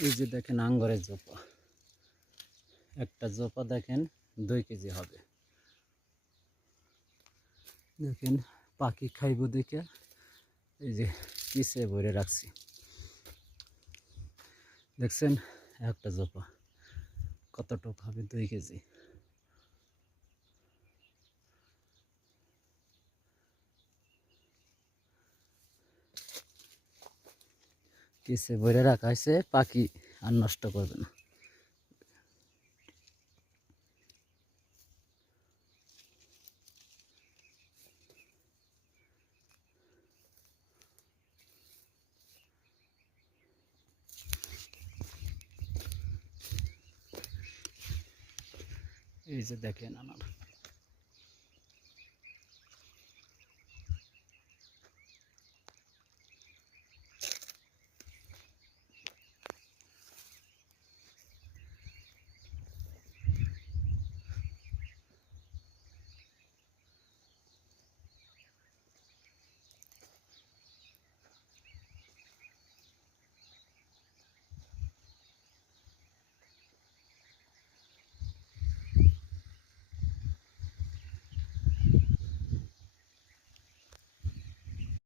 এই যে দেখেন আঙ্গরের জোপা। একটা জোপা দেখেন দুই কেজি হবে। দেখেন, পাখি খাইব দেখে এই যে কিসে ভরে রাখছি। দেখছেন? একটা জোপা। কতটুক হবে? দুই কেজি। কিসে ভরে রাখা হয়েছে পাখি আর নষ্ট করবে না। এই যে দেখেন আমার।